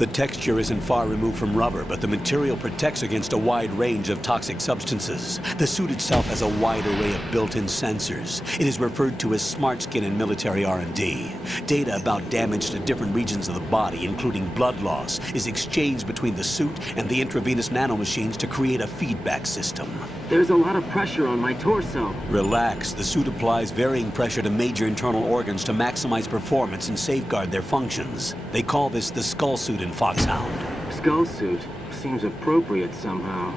The texture isn't far removed from rubber, but the material protects against a wide range of toxic substances. The suit itself has a wide array of built-in sensors. It is referred to as smart skin in military R&D. Data about damage to different regions of the body, including blood loss, is exchanged between the suit and the intravenous nanomachines to create a feedback system. There's a lot of pressure on my torso. Relax. The suit applies varying pressure to major internal organs to maximize performance and safeguard their functions. They call this the skull suit in Foxhound. Skull suit seems appropriate somehow.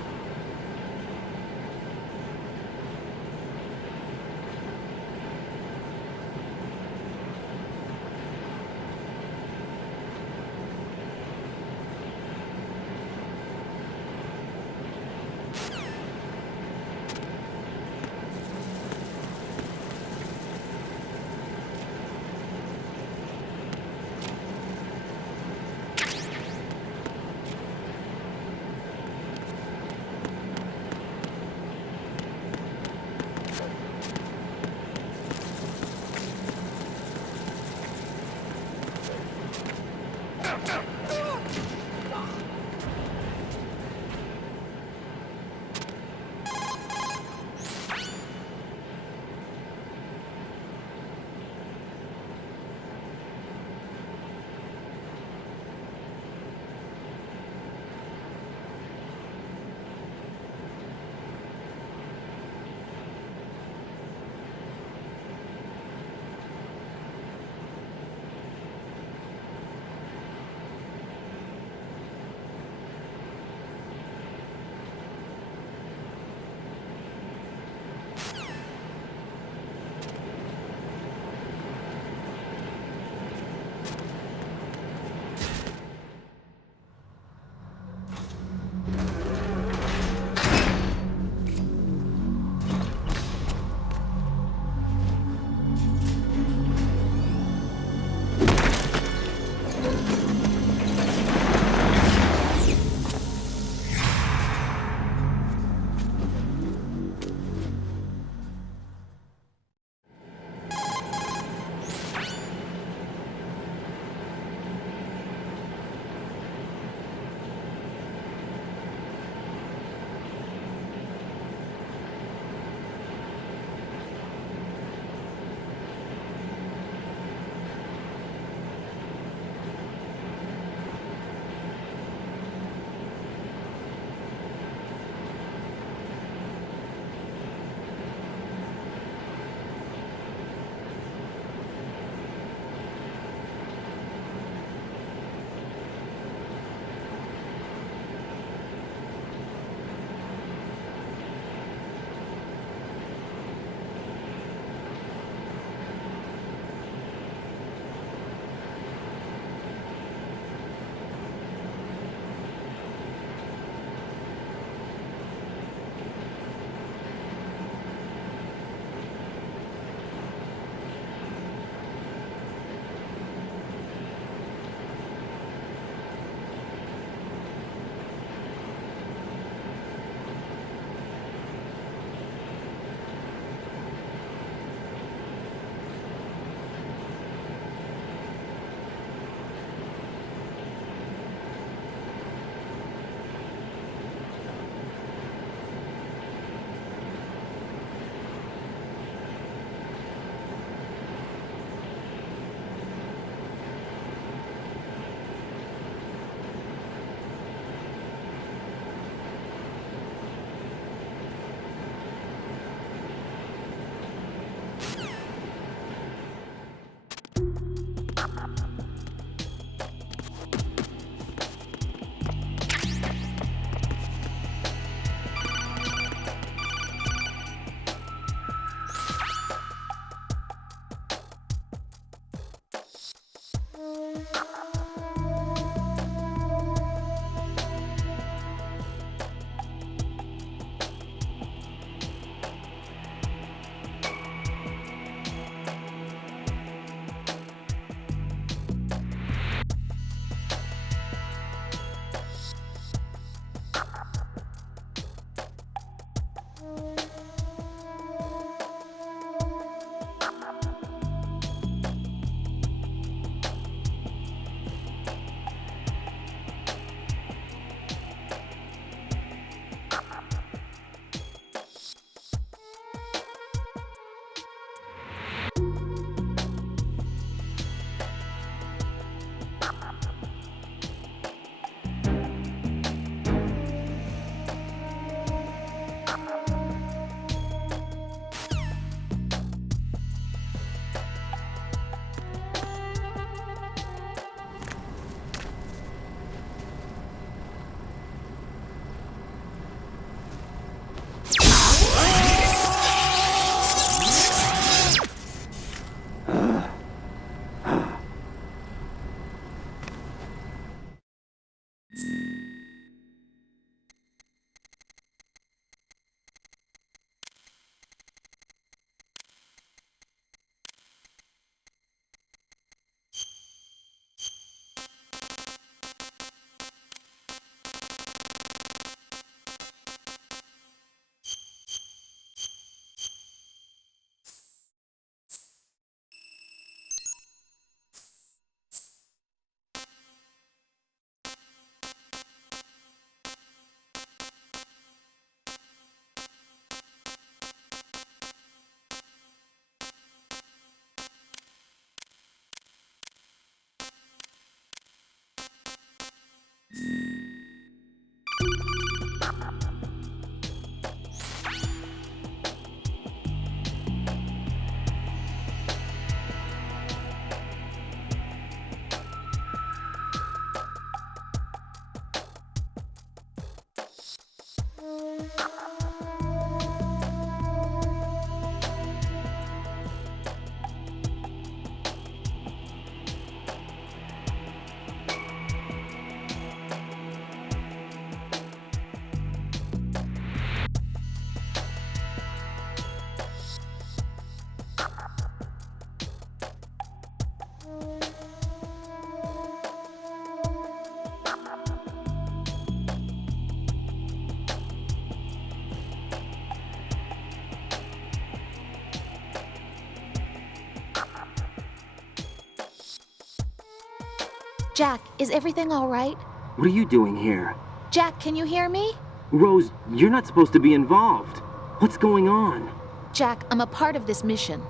Jack, is everything all right? What are you doing here? Jack, can you hear me? Rose, you're not supposed to be involved. What's going on? Jack, I'm a part of this mission.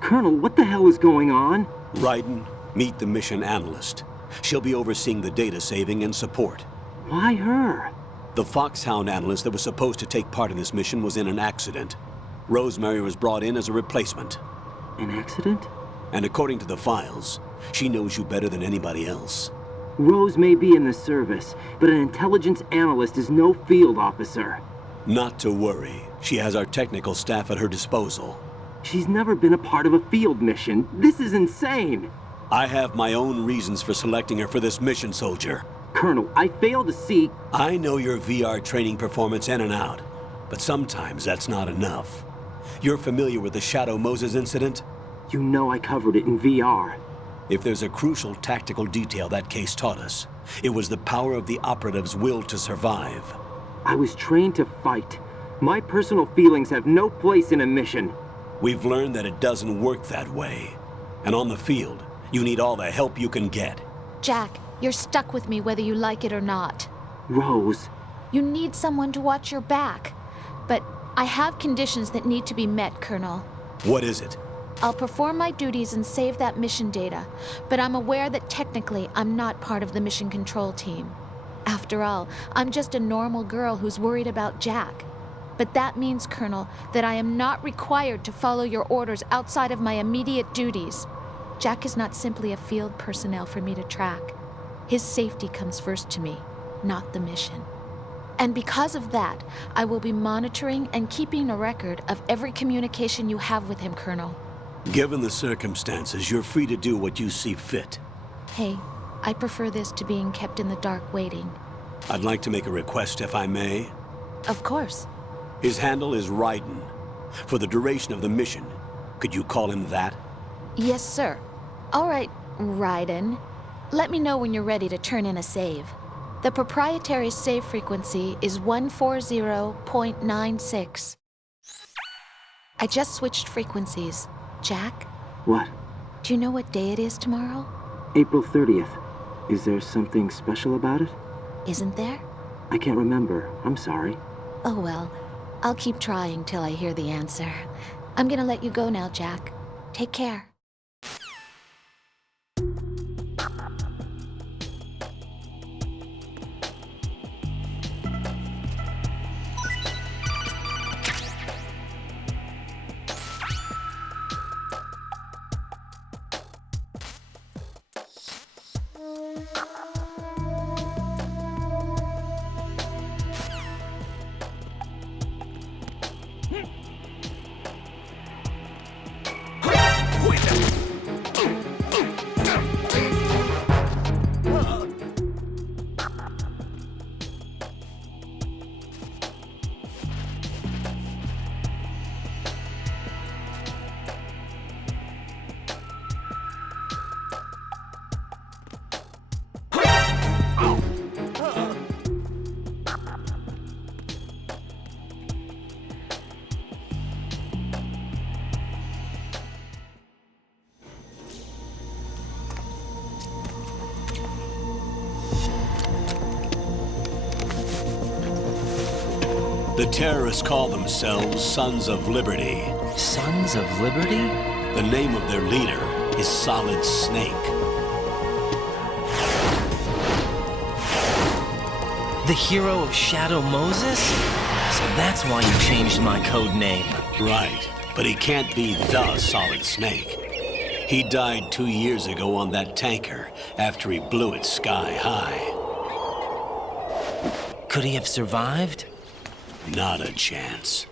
Colonel, what the hell is going on? Raiden, meet the mission analyst. She'll be overseeing the data saving and support. Why her? The Foxhound analyst that was supposed to take part in this mission was in an accident. Rosemary was brought in as a replacement. An accident? And according to the files, she knows you better than anybody else. Rose may be in the service, but an intelligence analyst is no field officer. Not to worry. She has our technical staff at her disposal. She's never been a part of a field mission. This is insane! I have my own reasons for selecting her for this mission, soldier. Colonel, I fail to see... I know your VR training performance in and out, but sometimes that's not enough. You're familiar with the Shadow Moses incident? You know I covered it in VR. If there's a crucial tactical detail that case taught us, it was the power of the operative's will to survive. I was trained to fight. My personal feelings have no place in a mission. We've learned that it doesn't work that way. And on the field, you need all the help you can get. Jack, you're stuck with me whether you like it or not. Rose, You need someone to watch your back. But I have conditions that need to be met, Colonel. What is it? I'll perform my duties and save that mission data, but I'm aware that technically I'm not part of the mission control team. After all, I'm just a normal girl who's worried about Jack. But that means, Colonel, that I am not required to follow your orders outside of my immediate duties. Jack is not simply a field personnel for me to track. His safety comes first to me, not the mission. And because of that, I will be monitoring and keeping a record of every communication you have with him, Colonel. Given the circumstances, you're free to do what you see fit. Hey, I prefer this to being kept in the dark waiting. I'd like to make a request, if I may. Of course. His handle is Raiden. For the duration of the mission, could you call him that? Yes, sir. All right, Raiden. Let me know when you're ready to turn in a save. The proprietary save frequency is 140.96. I just switched frequencies. Jack, what? do you know what day it is tomorrow? April 30th. Is there something special about it? Isn't there? I can't remember. I'm sorry. Oh well, I'll keep trying till I hear the answer. I'm gonna let you go now, Jack. Take care. The terrorists call themselves Sons of Liberty. Sons of Liberty? The name of their leader is Solid Snake. The hero of Shadow Moses? So that's why you changed my code name. Right, but he can't be the Solid Snake. He died 2 years ago on that tanker after he blew it sky high. Could he have survived? Not a chance.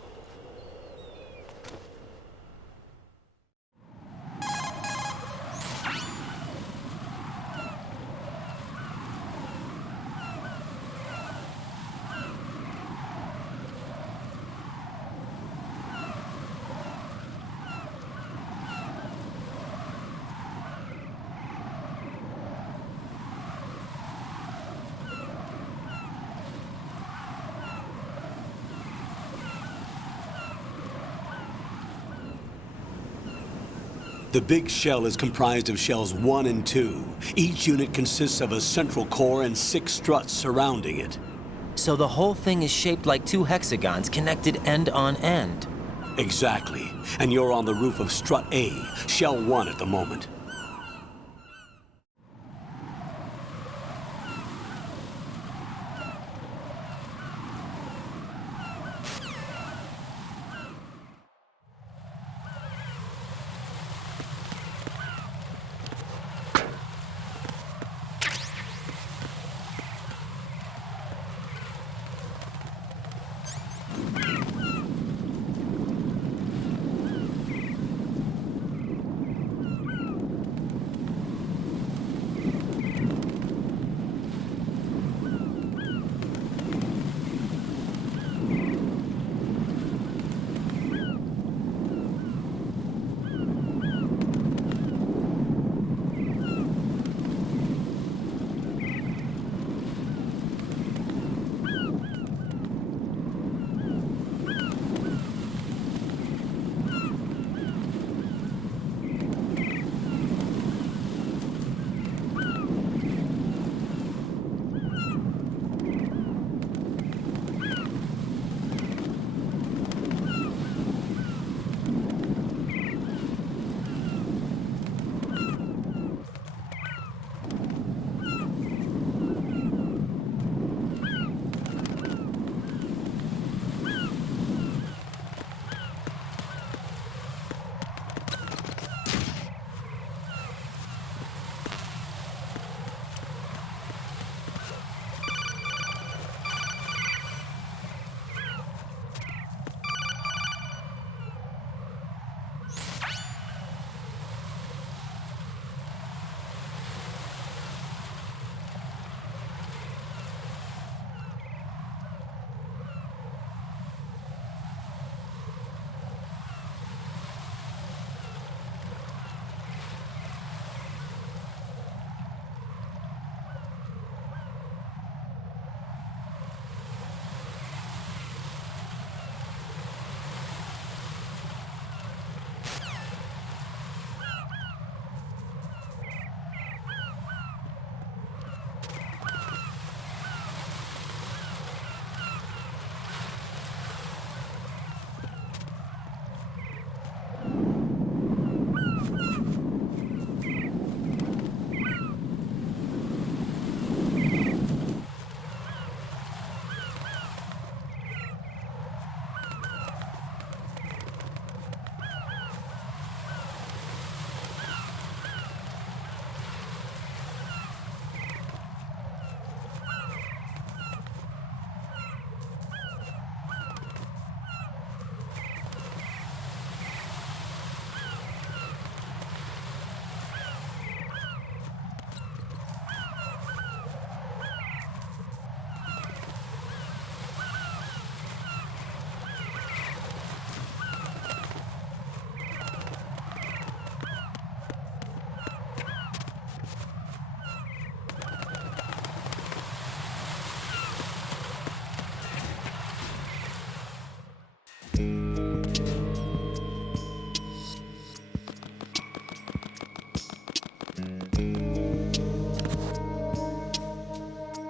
The big shell is comprised of shells 1 and 2. Each unit consists of a central core and 6 struts surrounding it. So the whole thing is shaped like 2 hexagons connected end on end. Exactly. And you're on the roof of strut A, shell 1 at the moment.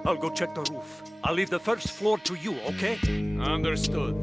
I'll go check the roof. I'll leave the first floor to you, okay? Understood.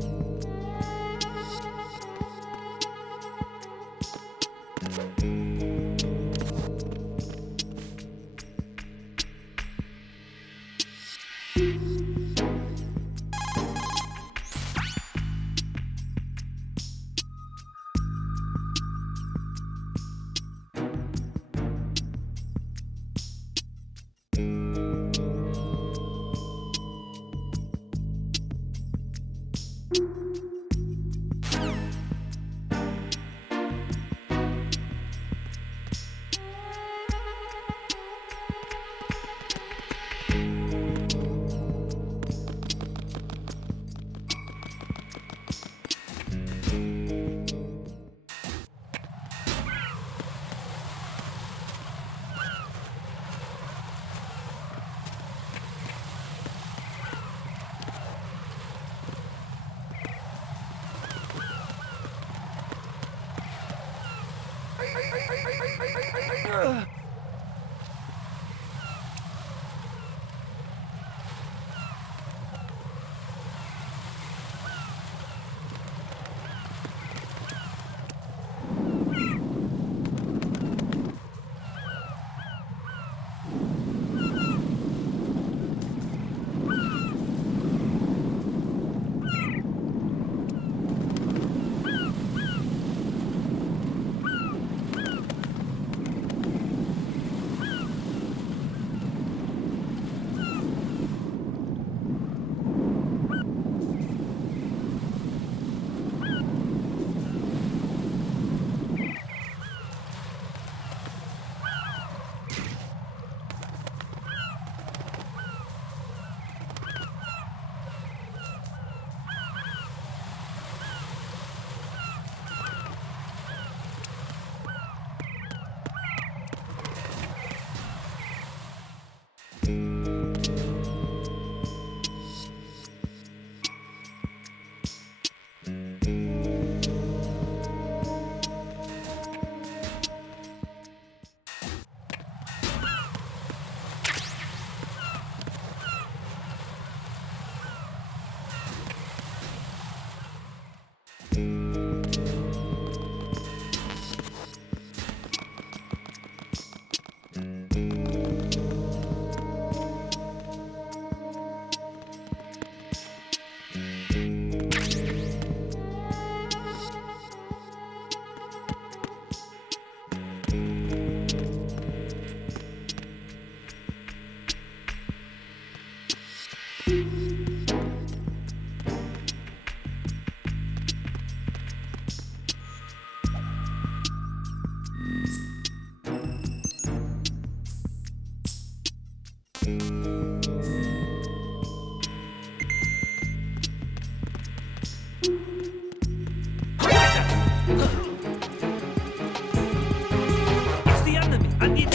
It's the enemy. I need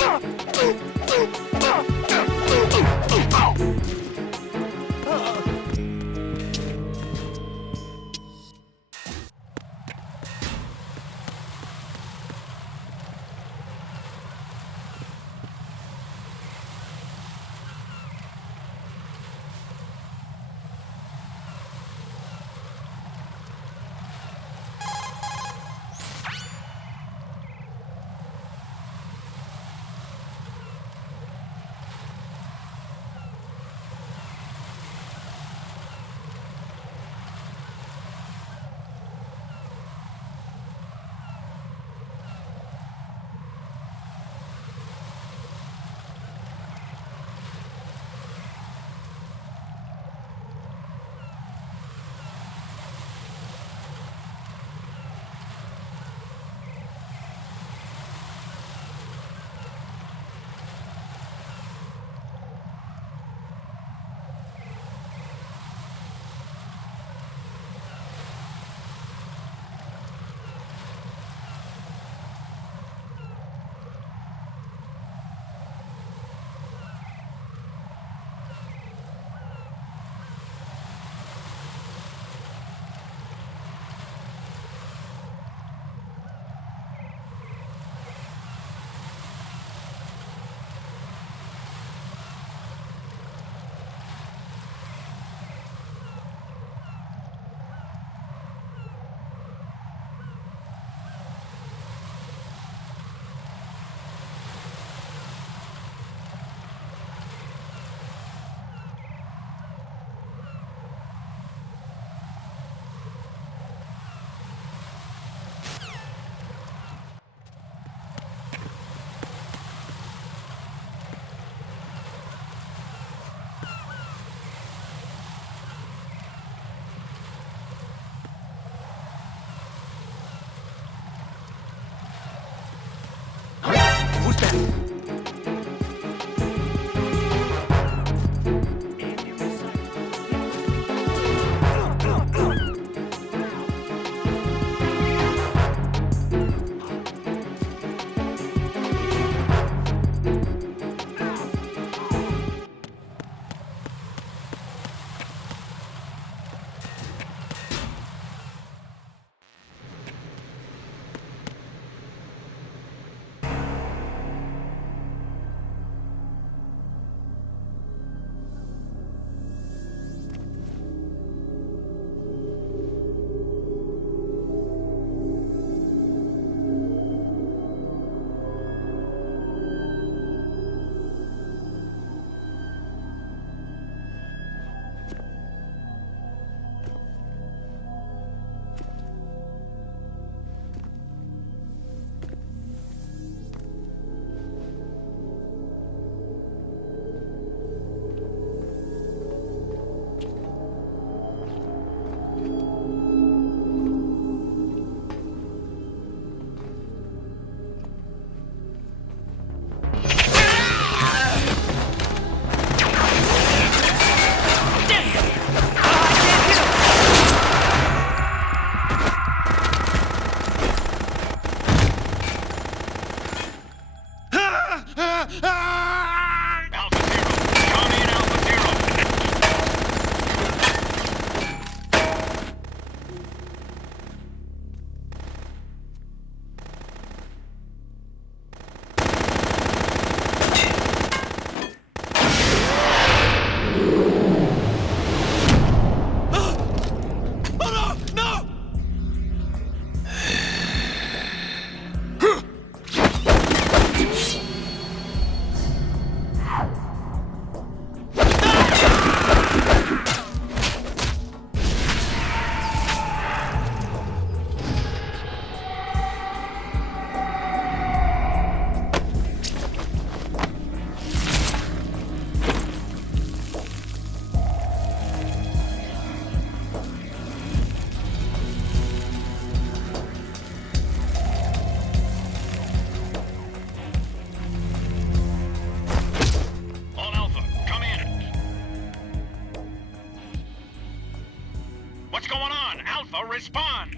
going on? Alpha, respond!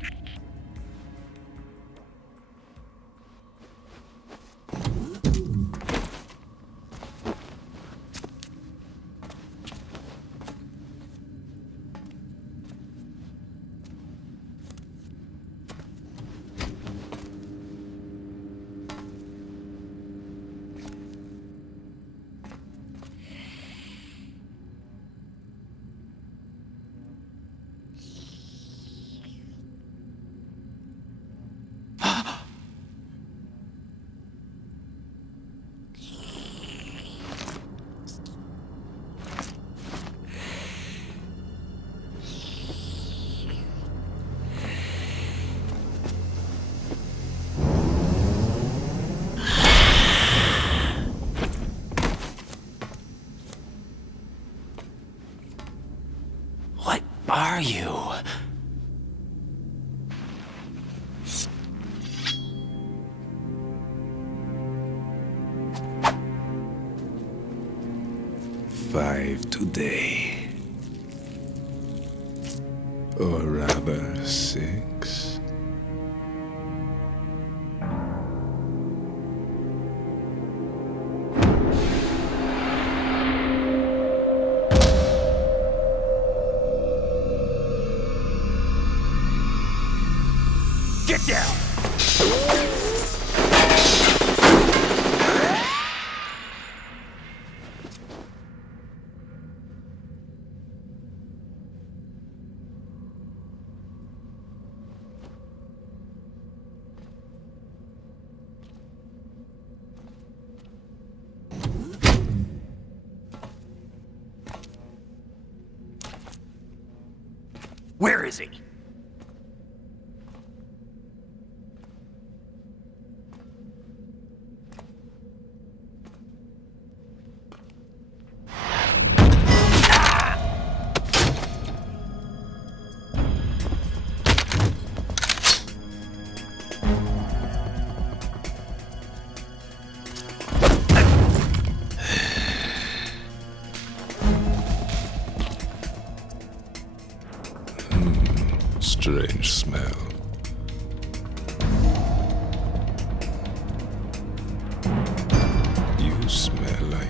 What are you? Five today. Or rather, 6. Get down! Where is he? Strange smell. You smell like...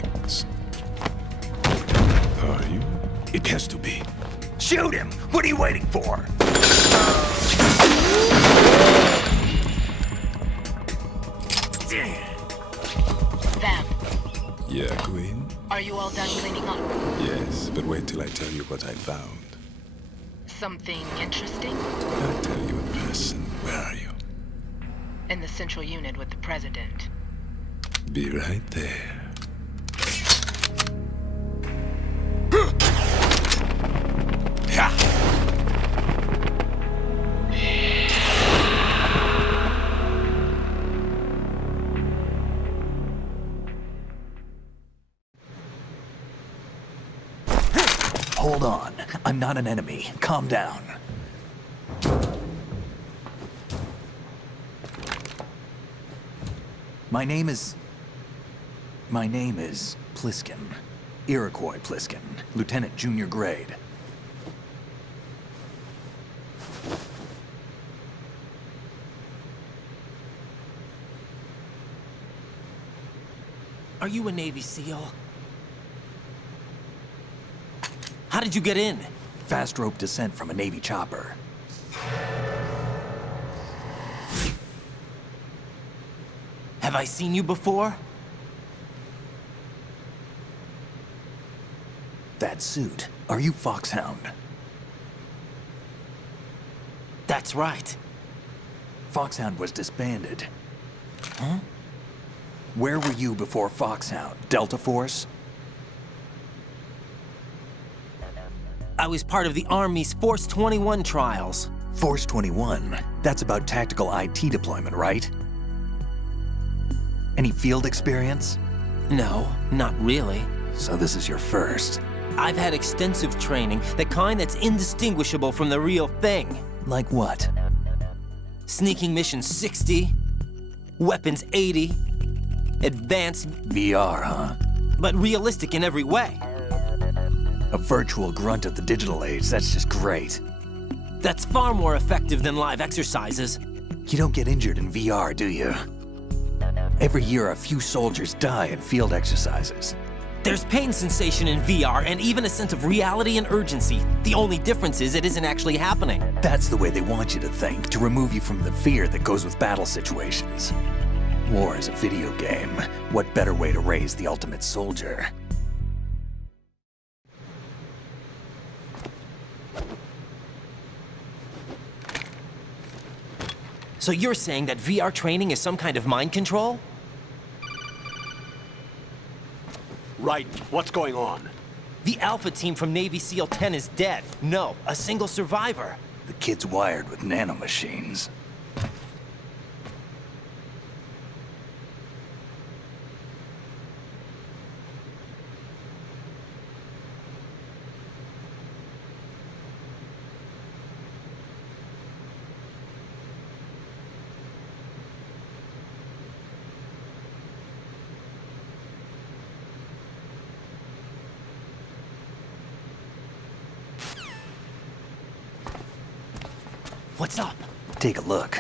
Are you? It has to be. Shoot him! What are you waiting for? Vam, Yeah, Queen? are you all done cleaning up? Yes, but wait till I tell you what I found. Something interesting? I'll tell you in person. Where are you? In the central unit with the president. Be right there. Hold on. I'm not an enemy. Calm down. My name is Pliskin. Iroquois Pliskin. Lieutenant Junior Grade. Are you a Navy SEAL? How did you get in? Fast rope descent from a Navy chopper. Have I seen you before? That suit. Are you Foxhound? That's right. Foxhound was disbanded. Huh? Where were you before Foxhound? Delta Force? I was part of the Army's Force 21 trials. Force 21? That's about tactical IT deployment, right? Any field experience? No, not really. So this is your first. I've had extensive training, the kind that's indistinguishable from the real thing. Like what? Sneaking mission 60, weapons 80, advanced, VR, huh? but realistic in every way. A virtual grunt of the digital age, that's just great. That's far more effective than live exercises. You don't get injured in VR, do you? Every year, a few soldiers die in field exercises. There's pain sensation in VR and even a sense of reality and urgency. The only difference is it isn't actually happening. That's the way they want you to think, to remove you from the fear that goes with battle situations. War is a video game. What better way to raise the ultimate soldier? So you're saying that VR training is some kind of mind control? Right. What's going on? The Alpha team from Navy SEAL 10 is dead. No, a single survivor. The kid's wired with nanomachines. What's up? Take a look.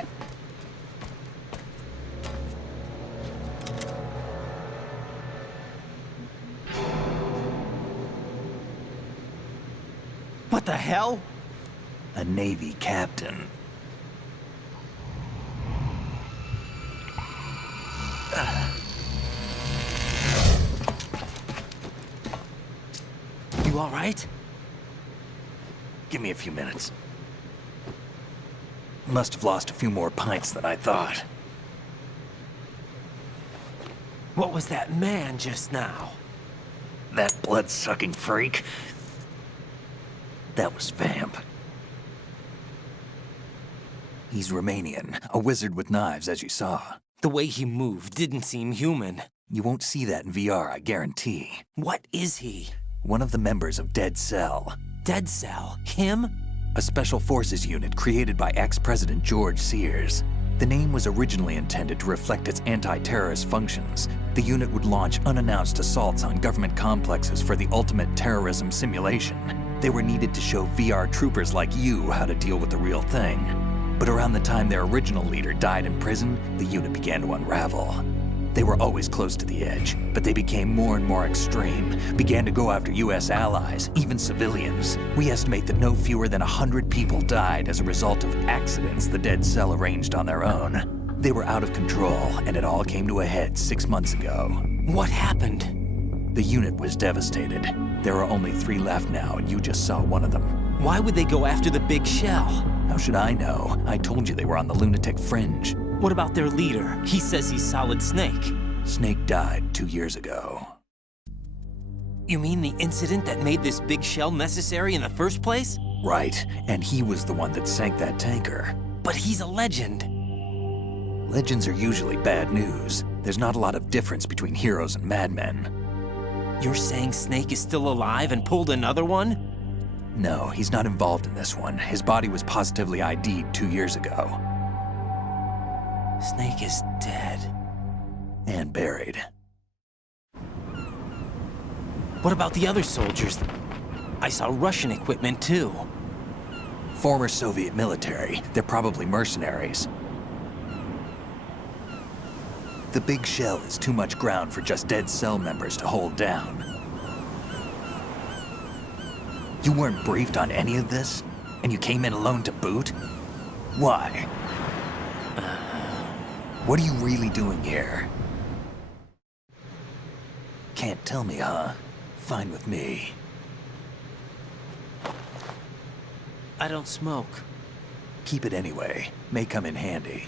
What the hell? A Navy captain. You all right? Give me a few minutes. Must have lost a few more pints than I thought. What was that man just now? That blood-sucking freak? That was Vamp. He's Romanian, a wizard with knives, as you saw. The way he moved didn't seem human. You won't see that in VR, I guarantee. What is he? One of the members of Dead Cell. Dead Cell? Him? A special forces unit created by ex-President George Sears. The name was originally intended to reflect its anti-terrorist functions. The unit would launch unannounced assaults on government complexes for the ultimate terrorism simulation. They were needed to show VR troopers like you how to deal with the real thing. But around the time their original leader died in prison, the unit began to unravel. They were always close to the edge, but they became more and more extreme, began to go after US allies, even civilians. We estimate that no fewer than 100 people died as a result of accidents the Dead Cell arranged on their own. They were out of control, and it all came to a head 6 months ago. What happened? The unit was devastated. There are only 3 left now, and you just saw one of them. Why would they go after the big shell? How should I know? I told you they were on the lunatic fringe. What about their leader? He says he's Solid Snake. Snake died 2 years ago. You mean the incident that made this big shell necessary in the first place? Right, and he was the one that sank that tanker. But he's a legend. Legends are usually bad news. There's not a lot of difference between heroes and madmen. You're saying Snake is still alive and pulled another one? No, he's not involved in this one. His body was positively ID'd 2 years ago. Snake is dead. And buried. What about the other soldiers? I saw Russian equipment too. Former Soviet military. They're probably mercenaries. The big shell is too much ground for just Dead Cell members to hold down. You weren't briefed on any of this? And you came in alone to boot? Why? What are you really doing here? Can't tell me, huh? Fine with me. I don't smoke. Keep it anyway. May come in handy.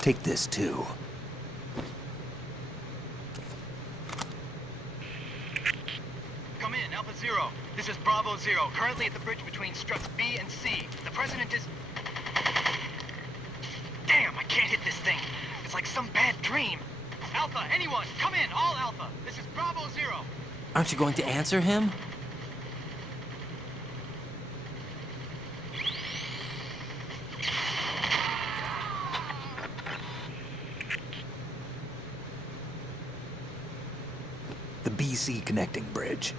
Take this too. Come in, Alpha Zero. This is Bravo Zero, currently at the bridge between struts B and C. The President is... Damn, I can't hit this thing. It's like some bad dream. Alpha, anyone, come in, all Alpha. This is Bravo Zero. Aren't you going to answer him? The C connecting bridge.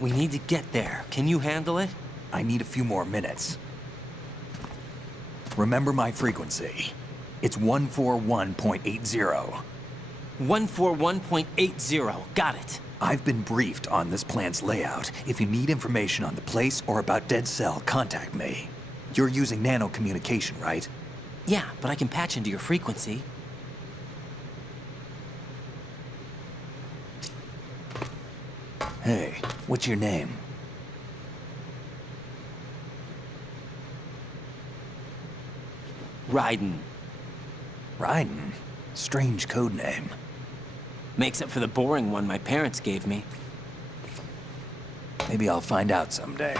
We need to get there. Can you handle it? I need a few more minutes. Remember my frequency. It's 141.80. 141.80. Got it. I've been briefed on this plant's layout. If you need information on the place or about Dead Cell, contact me. You're using nano communication, right? Yeah, but I can patch into your frequency. Hey, what's your name? Raiden. Raiden? Strange code name. Makes up for the boring one my parents gave me. Maybe I'll find out someday.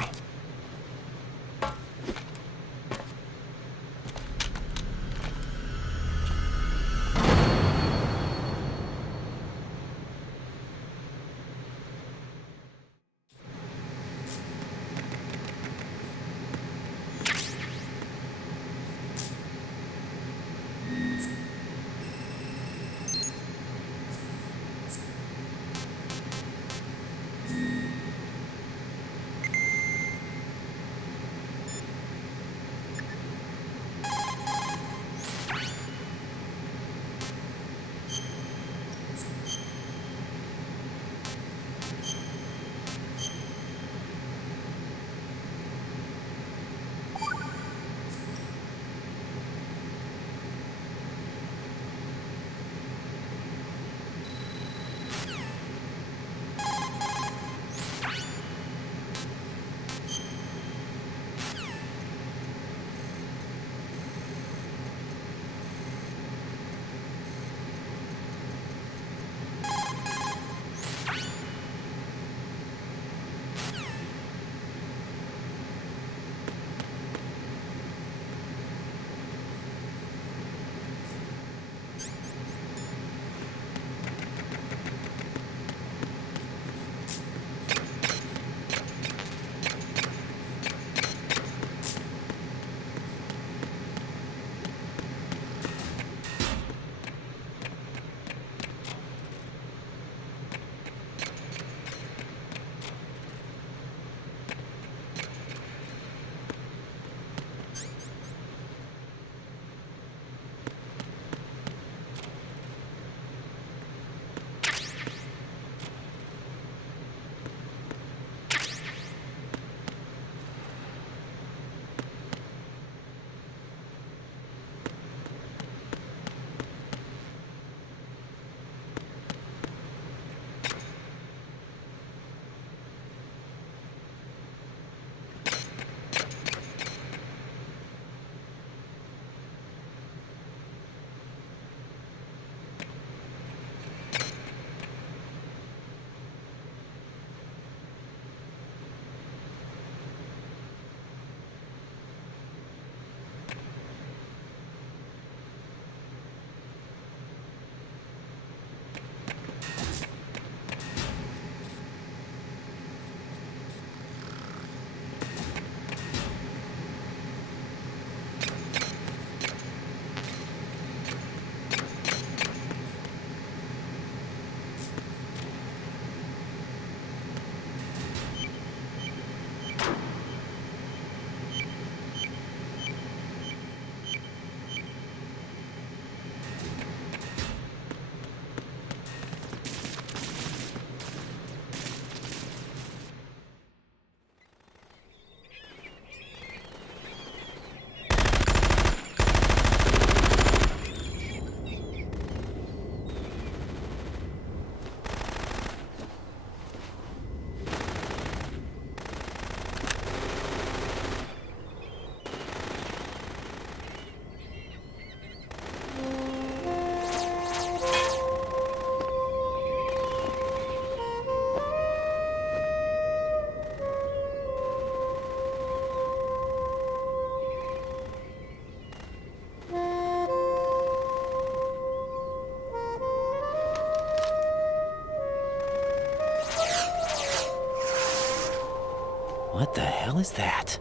What the hell is that?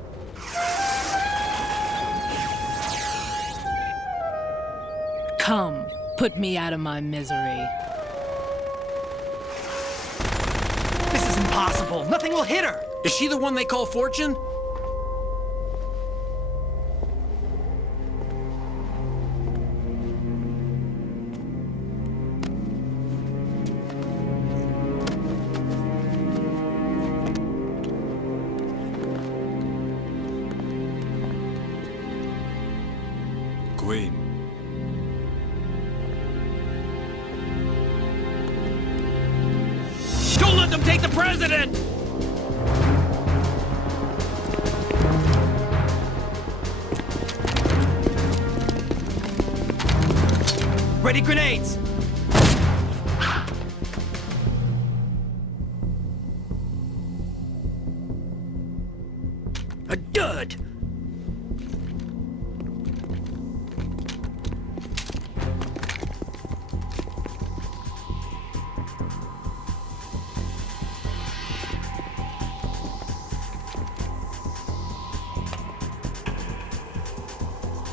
Come, put me out of my misery. impossible. Nothing will hit her. Is she the one they call Fortune? Queen. Don't let them take the president! Ready grenades! A dud!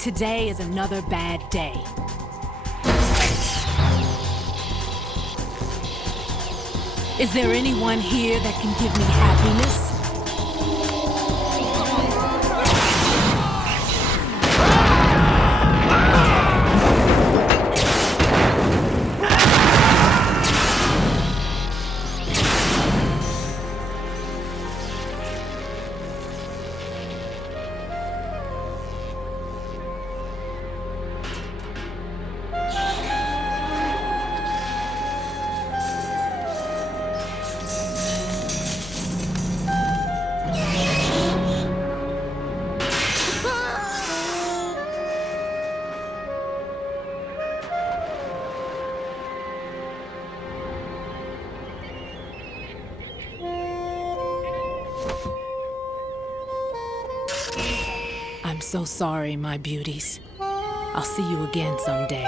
Today is another bad day. Is there anyone here that can give me happiness? I'm so sorry, my beauties. I'll see you again someday.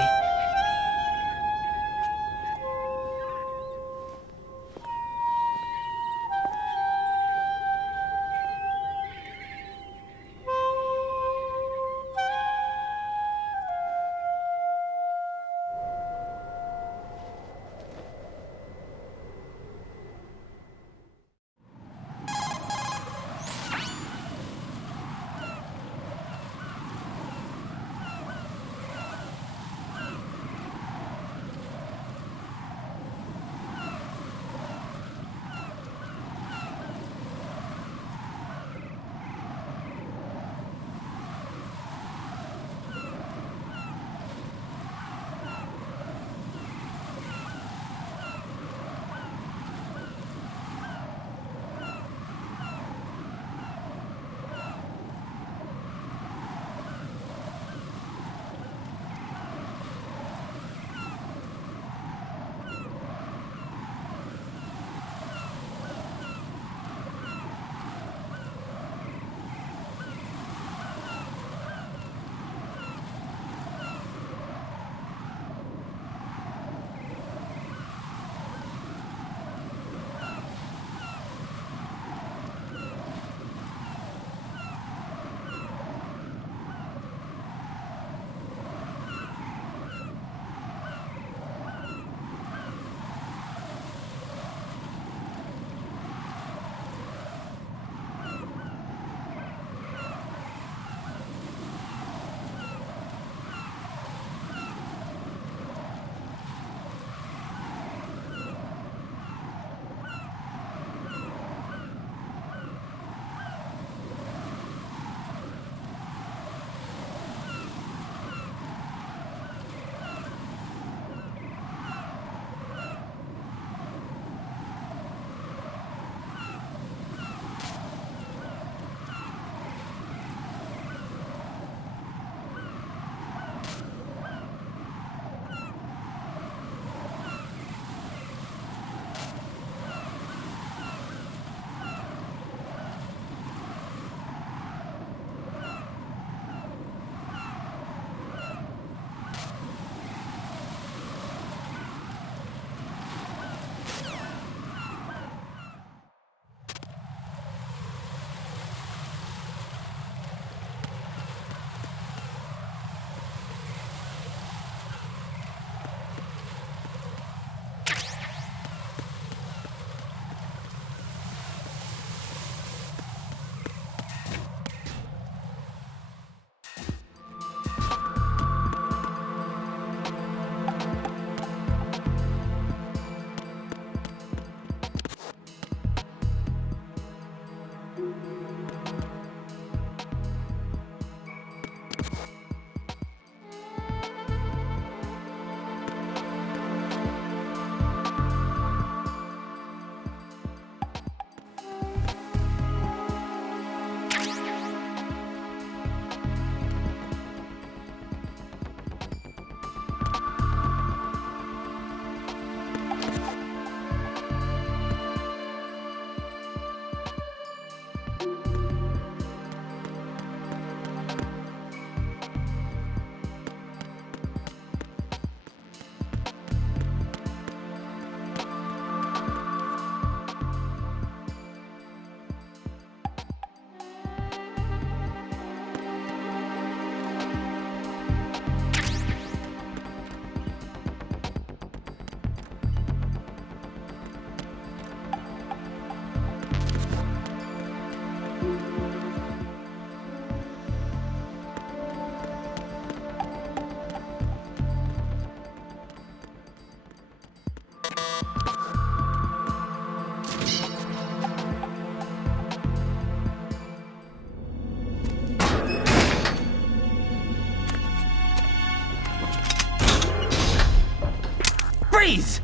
Please!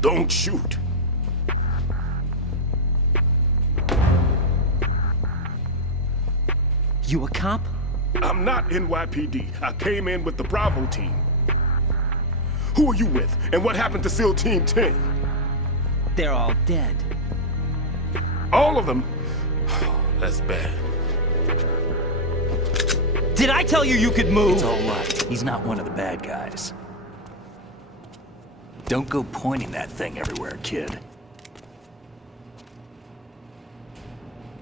Don't shoot. You a cop? I'm not NYPD. I came in with the Bravo team. Who are you with? And what happened to SEAL Team 10? They're all dead. All of them? That's bad. Did I tell you you could move? It's all right. He's not one of the bad guys. Don't go pointing that thing everywhere, kid.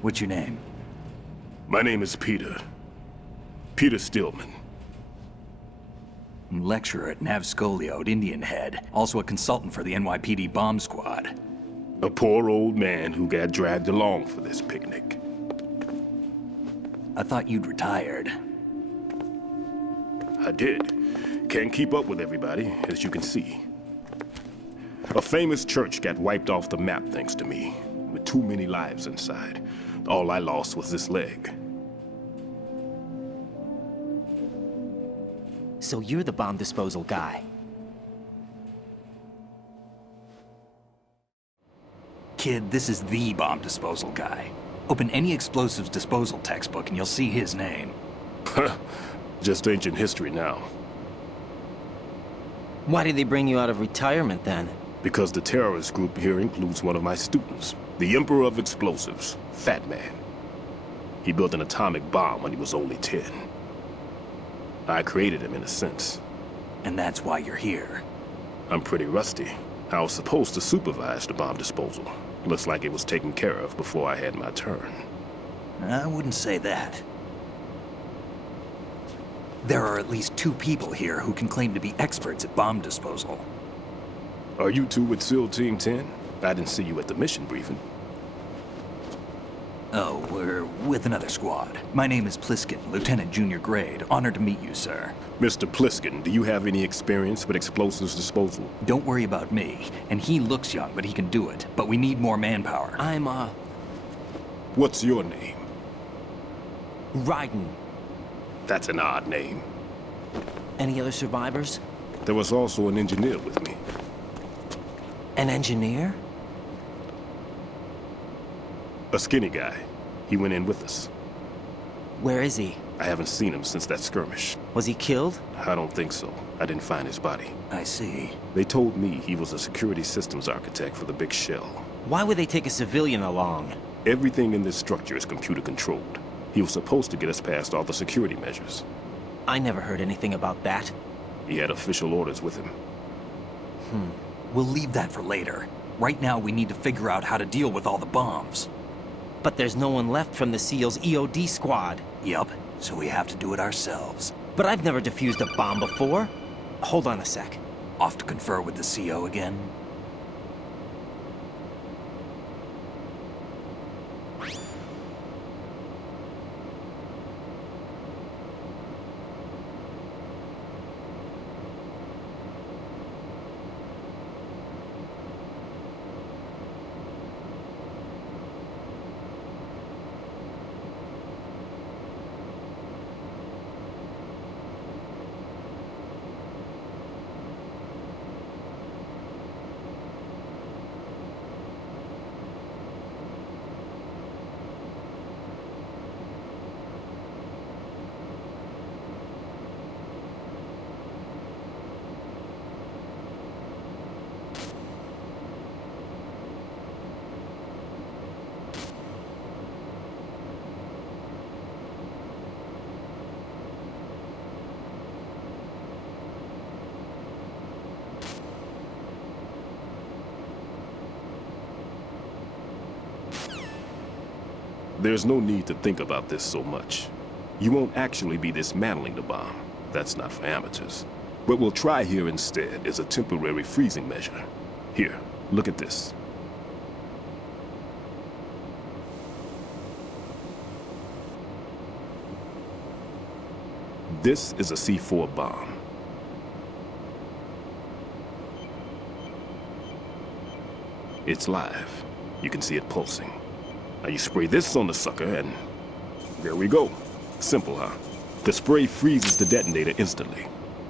What's your name? My name is Peter. Peter Stillman. Lecturer at Navscolio at Indian Head. Also a consultant for the NYPD bomb squad. A poor old man who got dragged along for this picnic. I thought you'd retired. I did. Can't keep up with everybody, as you can see. A famous church got wiped off the map thanks to me, with too many lives inside. All I lost was this leg. So you're the bomb disposal guy. Kid, this is the bomb disposal guy. Open any explosives disposal textbook and you'll see his name. Just ancient history now. Why did they bring you out of retirement then? Because the terrorist group here includes one of my students, the Emperor of Explosives, Fat Man. He built an atomic bomb when he was only 10. I created him in a sense. And that's why you're here. I'm pretty rusty. I was supposed to supervise the bomb disposal. Looks like it was taken care of before I had my turn. I wouldn't say that. There are at least 2 people here who can claim to be experts at bomb disposal. Are you two with SEAL Team 10? I didn't see you at the mission briefing. Oh, we're with another squad. My name is Pliskin, Lieutenant Junior Grade. Honored to meet you, sir. Mr. Pliskin, do you have any experience with explosives disposal? Don't worry about me. And he looks young, but he can do it. But we need more manpower. I'm, What's your name? Raiden. That's an odd name. Any other survivors? There was also an engineer with me. An engineer? A skinny guy. He went in with us. Where is he? I haven't seen him since that skirmish. Was he killed? I don't think so. I didn't find his body. I see. They told me he was a security systems architect for the big shell. Why would they take a civilian along? Everything in this structure is computer controlled. He was supposed to get us past all the security measures. I never heard anything about that. He had official orders with him. We'll leave that for later. Right now, we need to figure out how to deal with all the bombs. But there's no one left from the SEAL's EOD squad. Yup, so we have to do it ourselves. But I've never defused a bomb before. Hold on a sec. Off to confer with the CO again? There's no need to think about this so much. You won't actually be dismantling the bomb. That's not for amateurs. What we'll try here instead is a temporary freezing measure. Here, look at this. This is a C4 bomb. It's live. You can see it pulsing. Now you spray this on the sucker and there we go. Simple, huh? The spray freezes the detonator instantly.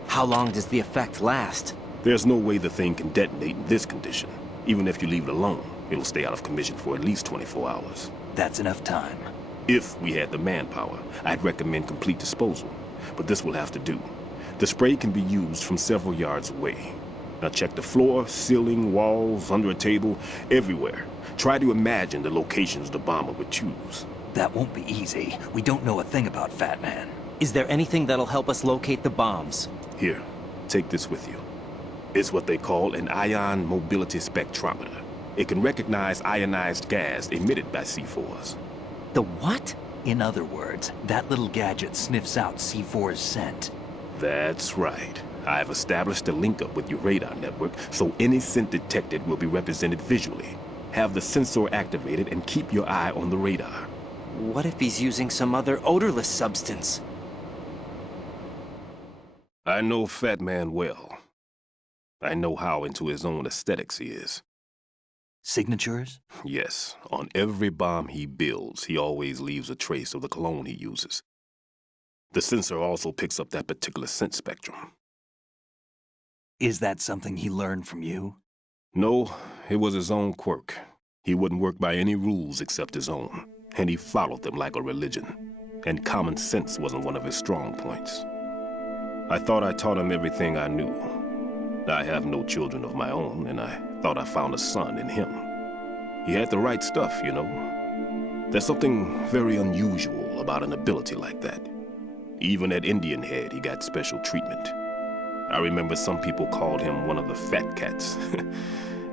How long does the effect last? There's no way the thing can detonate in this condition. Even if you leave it alone, it'll stay out of commission for at least 24 hours. That's enough time. If we had the manpower, I'd recommend complete disposal. But this will have to do. The spray can be used from several yards away. Now check the floor, ceiling, walls, under a table, everywhere. Try to imagine the locations the bomber would choose. That won't be easy. We don't know a thing about Fat Man. Is there anything that'll help us locate the bombs? Here, take this with you. It's what they call an ion mobility spectrometer. It can recognize ionized gas emitted by C4s. The what? In other words, that little gadget sniffs out C4's scent. That's right. I've established a link-up with your radar network, so any scent detected will be represented visually. Have the sensor activated and keep your eye on the radar. What if he's using some other odorless substance? I know Fat Man well. I know how into his own aesthetics he is. Signatures? Yes, on every bomb he builds, he always leaves a trace of the cologne he uses. The sensor also picks up that particular scent spectrum. Is that something he learned from you? No, it was his own quirk. He wouldn't work by any rules except his own, and he followed them like a religion. And common sense wasn't one of his strong points. I thought I taught him everything I knew. I have no children of my own, and I thought I found a son in him. He had the right stuff, you know. There's something very unusual about an ability like that. Even at Indian Head, he got special treatment. I remember some people called him one of the fat cats.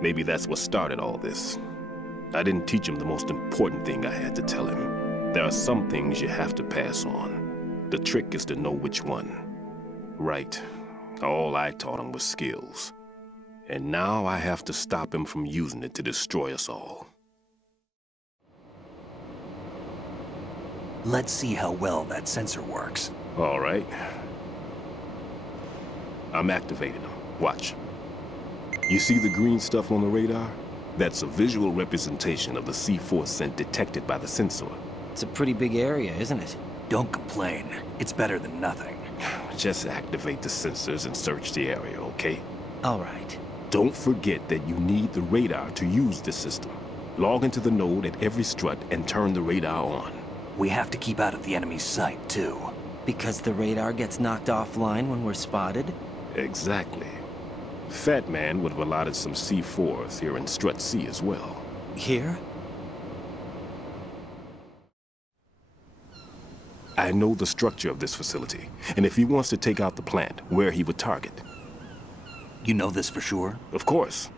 Maybe that's what started all this. I didn't teach him the most important thing I had to tell him. There are some things you have to pass on. The trick is to know which one. Right. All I taught him was skills. And now I have to stop him from using it to destroy us all. Let's see how well that sensor works. All right. I'm activating them. Watch. You see the green stuff on the radar? That's a visual representation of the C4 scent detected by the sensor. It's a pretty big area, isn't it? Don't complain. It's better than nothing. Just activate the sensors and search the area, okay? All right. Don't forget that you need the radar to use this system. Log into the node at every strut and turn the radar on. We have to keep out of the enemy's sight, too. Because the radar gets knocked offline when we're spotted? Exactly. Fat Man would have allotted some C4s here in Strut C as well. Here? I know the structure of this facility, and if he wants to take out the plant, where he would target. You know this for sure? Of course.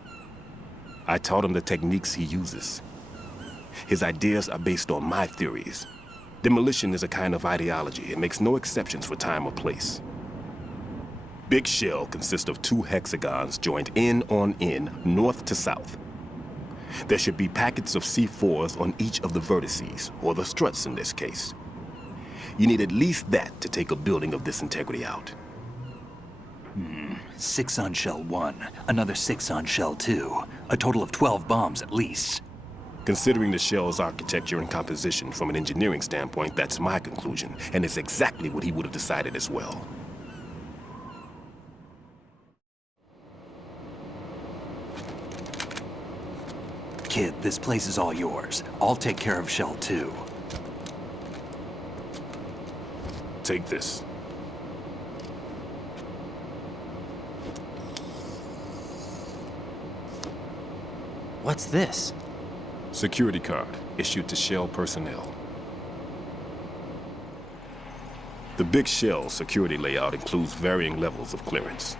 I taught him the techniques he uses. His ideas are based on my theories. Demolition is a kind of ideology. It makes no exceptions for time or place. Big Shell consists of 2 hexagons joined end on end, north to south. There should be packets of C4s on each of the vertices, or the struts in this case. You need at least that to take a building of this integrity out. 6 on Shell 1, another 6 on Shell 2. A total of 12 bombs at least. Considering the shell's architecture and composition from an engineering standpoint, that's my conclusion, and it's exactly what he would have decided as well. Kid, this place is all yours. I'll take care of Shell 2. Take this. What's this? Security card issued to Shell personnel. The Big Shell security layout includes varying levels of clearance.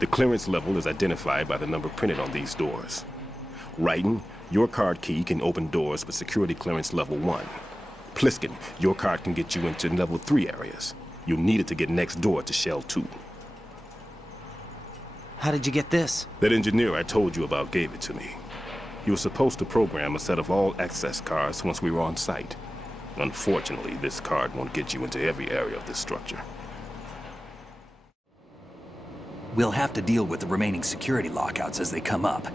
The clearance level is identified by the number printed on these doors. Raiden, your card key can open doors with security clearance level 1. Pliskin, your card can get you into level 3 areas. You'll need it to get next door to Shell 2. How did you get this? That engineer I told you about gave it to me. He was supposed to program a set of all access cards once we were on site. Unfortunately, this card won't get you into every area of this structure. We'll have to deal with the remaining security lockouts as they come up.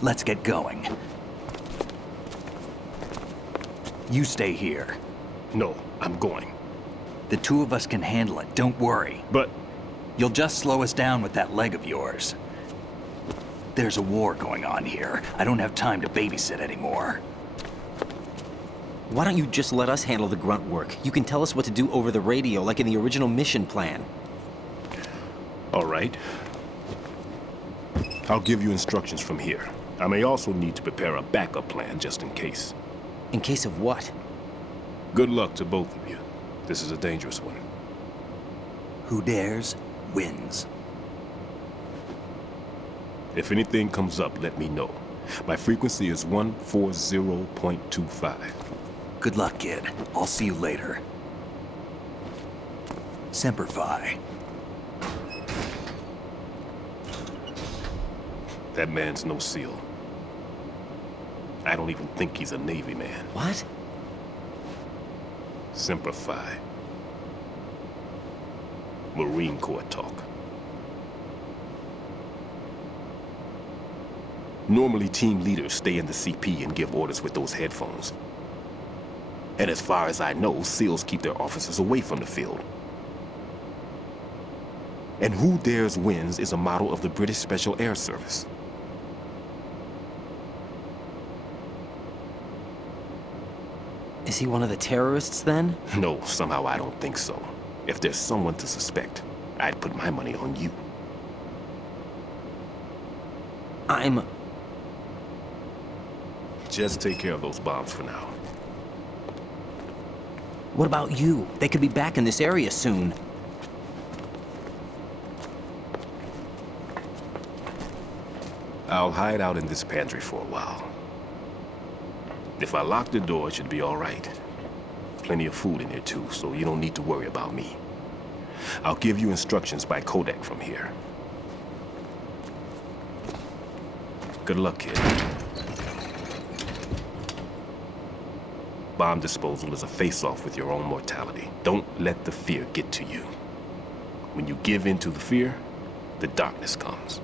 Let's get going. You stay here. No, I'm going. The 2 of us can handle it, don't worry. But You'll just slow us down with that leg of yours. There's a war going on here. I don't have time to babysit anymore. Why don't you just let us handle the grunt work? You can tell us what to do over the radio, like in the original mission plan. All right. I'll give you instructions from here. I may also need to prepare a backup plan just in case. In case of what? Good luck to both of you. This is a dangerous one. Who dares, wins. If anything comes up, let me know. My frequency is 140.25. Good luck, kid. I'll see you later. Semper Fi. That man's no SEAL. I don't even think he's a Navy man. What? Semper Fi. Marine Corps talk. Normally, team leaders stay in the CP and give orders with those headphones. And as far as I know, SEALs keep their officers away from the field. And Who Dares Wins is a model of the British Special Air Service. Is he one of the terrorists, then? No, somehow I don't think so. If there's someone to suspect, I'd put my money on you. Just take care of those bombs for now. What about you? They could be back in this area soon. I'll hide out in this pantry for a while. If I lock the door, it should be all right. Plenty of food in here too, so you don't need to worry about me. I'll give you instructions by Kodak from here. Good luck, kid. Bomb disposal is a face-off with your own mortality. Don't let the fear get to you. When you give in to the fear, the darkness comes.